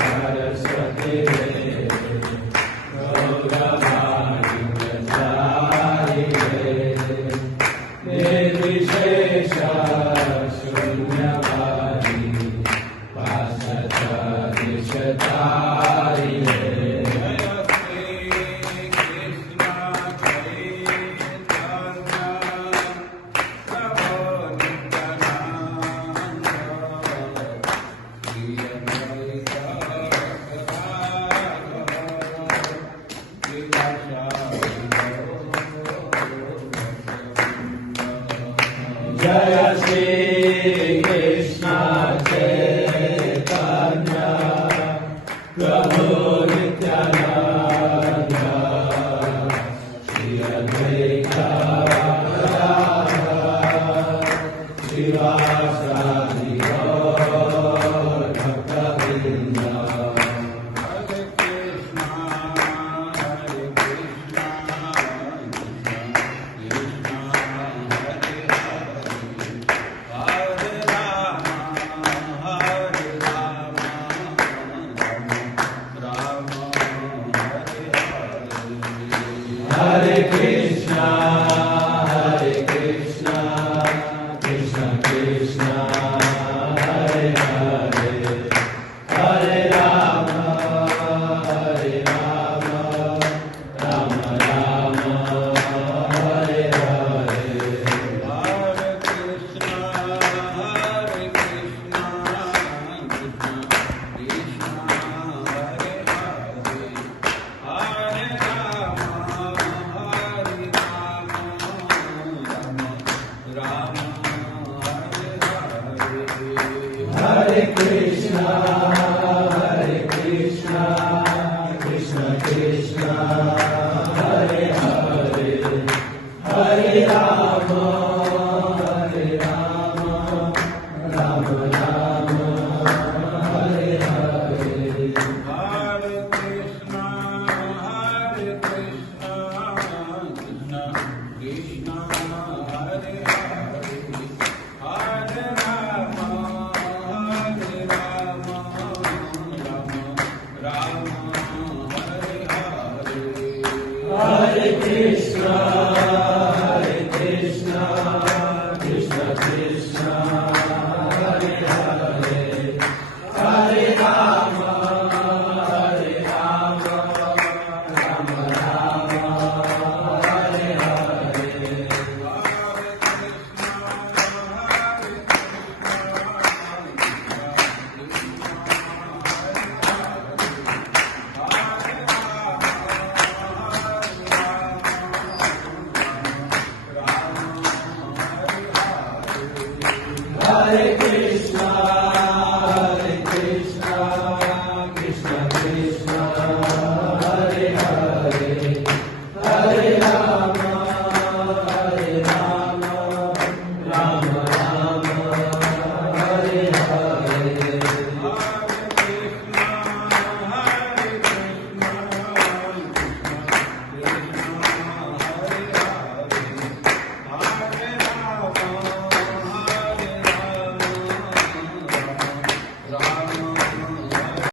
सरस्वती गौरवाणी प्रचारिणे निर्विशेष शून्यवादी पाशतारिणे जय श्री कृष्ण चैतन्य प्रभु नित्यानंद श्री अद्वैत श्रीवासादि गौर भक्तवृंद Hare Krishna, Krishna Krishna, Hare Hare, Hare Rama, Rama Rama, Hare Hare. Hare Krishna, Krishna Krishna, Hare Hare, Hare Rama. Hare Krishna, Krishna Krishna, Hare Hare, Hare Rama, Rama Rama, Hare Hare. Hare Krishna, Krishna Krishna, Hare Hare, Hare Rama, Hare Krishna, Krishna Krishna, Hare Hare, Hare